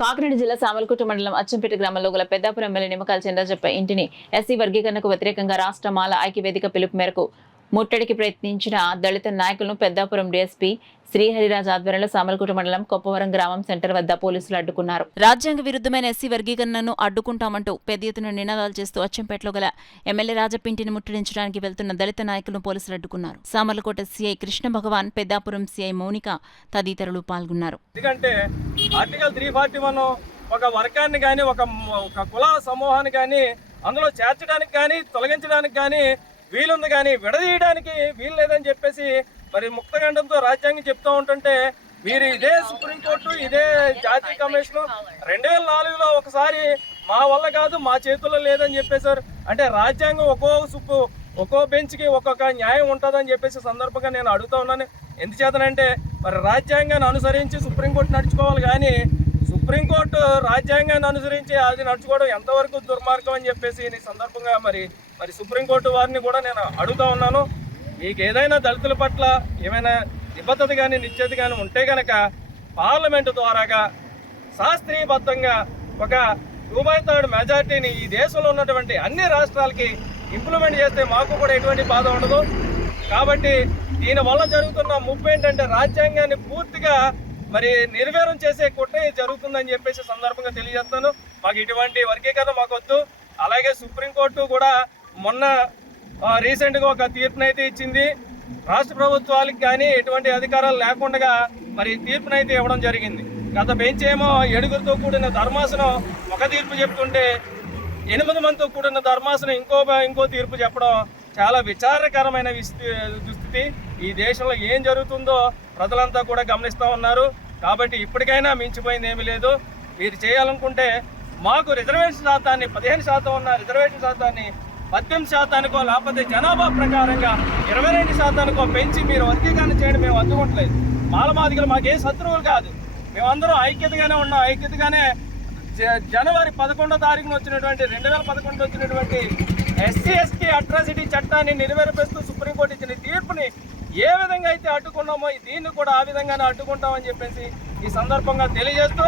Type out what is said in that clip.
కాకినాడ జిల్లా సామలకోట మండలం అచ్చంపేట గ్రామంలో గల పెద్దాపురం ఎమ్మెల్యే నిమ్మకాయల చంద్రజప్ప ఇంటిని ఎస్సీ వర్గీకరణకు వ్యతిరేకంగా రాష్ట్ర మాల ఐక్యవేదిక పిలుపు మేరకు ముట్టడికి ప్రయత్నించిన దళిత నాయకులను పెద్దాపురం డీఎస్పీ శ్రీహరిరాజ్ ఆధ్వర్యంలో సామలకోట మండలం కొప్పవరం గ్రామం సెంటర్ వద్ద పోలీసులు అడ్డుకున్నారు. రాజ్యాంగ విరుద్ధమైన ఎస్సీ వర్గీకరణను అడ్డుకుంటామంటూ పెద్ద ఎత్తున నినాదాలు చేస్తూ అచ్చంపేటలో గల ఎమ్మెల్యే రాజప్ప ఇంటిని ముట్టడించడానికి వెళ్తున్న దళిత నాయకులను పోలీసులు అడ్డుకున్నారు. సామలకోట సీఐ కృష్ణ భగవాన్, పెద్దాపురం సీఐ మౌనిక తదితరులు పాల్గొన్నారు. ఆర్టికల్ 341 ఒక వర్గాన్ని కానీ ఒక కుల సమూహాన్ని కానీ అందులో చేర్చడానికి కానీ తొలగించడానికి కానీ వీలుంది, కానీ విడదీయడానికి వీలు లేదని చెప్పేసి మరి ముక్తగండంతో రాజ్యాంగం చెప్తూ ఉంటుంటే మీరు ఇదే సుప్రీంకోర్టు, ఇదే జాతీయ కమిషన్ 2004లో ఒకసారి మా వల్ల కాదు, మా చేతుల్లో లేదని చెప్పేశారు. అంటే రాజ్యాంగం ఒక్కో బెంచ్కి ఒక్కొక్క న్యాయం ఉంటుందని చెప్పేసి సందర్భంగా నేను అడుగుతా ఉన్నాను. ఎందుచేతనంటే మరి రాజ్యాంగాన్ని అనుసరించి సుప్రీంకోర్టు నడుచుకోవాలి, కానీ సుప్రీంకోర్టు రాజ్యాంగాన్ని అనుసరించి అది నడుచుకోవడం ఎంతవరకు దుర్మార్గం అని చెప్పేసి ఈ సందర్భంగా మరి సుప్రీంకోర్టు వారిని కూడా నేను అడుగుతా ఉన్నాను. మీకు ఏదైనా దళితుల పట్ల ఏమైనా నిబద్ధత కానీ నిశ్చయిత కానీ ఉంటే కనుక పార్లమెంటు ద్వారాగా శాస్త్రీయబద్ధంగా ఒక 2/3 మెజార్టీని ఈ దేశంలో ఉన్నటువంటి అన్ని రాష్ట్రాలకి ఇంప్లిమెంట్ చేస్తే మాకు కూడా ఎటువంటి బాధ ఉండదు. కాబట్టి దీనివల్ల జరుగుతున్న ముప్పు ఏంటంటే రాజ్యాంగాన్ని పూర్తిగా మరి నిర్వీర్యం చేసే కుట్ర జరుగుతుందని చెప్పేసి సందర్భంగా తెలియజేస్తాను. మాకు ఇటువంటి వర్గీకరణ మాకు వద్దు. అలాగే సుప్రీంకోర్టు కూడా మొన్న రీసెంట్గా ఒక తీర్పునైతే ఇచ్చింది. రాష్ట్ర ప్రభుత్వాలకు కానీ ఎటువంటి అధికారాలు లేకుండా మరి తీర్పునైతే ఇవ్వడం జరిగింది. గత బెంచ్ ఏమో 7గురితో కూడిన ధర్మాసనం ఒక తీర్పు చెప్తుంటే 8 మందితో కూడిన ధర్మాసనం ఇంకో తీర్పు చెప్పడం చాలా విచారకరమైన దుస్థితి. ఈ దేశంలో ఏం జరుగుతుందో ప్రజలంతా కూడా గమనిస్తూ ఉన్నారు. కాబట్టి ఇప్పటికైనా మించిపోయింది ఏమీ లేదు. మీరు చేయాలనుకుంటే మాకు రిజర్వేషన్ శాతాన్ని 15% ఉన్న రిజర్వేషన్ శాతాన్ని 18%కో లేకపోతే జనాభా ప్రకారంగా 22%కో పెంచి మీరు వర్గీకరణ చేయండి. మేము అందుకోవట్లేదు. మాలమాదిగలు మాకేం శత్రువులు కాదు. మేమందరం ఐక్యతగానే ఉన్నాం. ఐక్యతగానే జనవరి 11వ తారీఖున వచ్చినటువంటి 2011 వచ్చినటువంటి SC/ST అట్రాసిటీ చట్టాన్ని నెరవేర్పిస్తూ సుప్రీంకోర్టు ఇచ్చిన తీర్పుని ఏ విధంగా అయితే అడ్డుకున్నామో దీన్ని కూడా ఆ విధంగానే అడ్డుకుంటామని చెప్పేసి ఈ సందర్భంగా తెలియజేస్తూ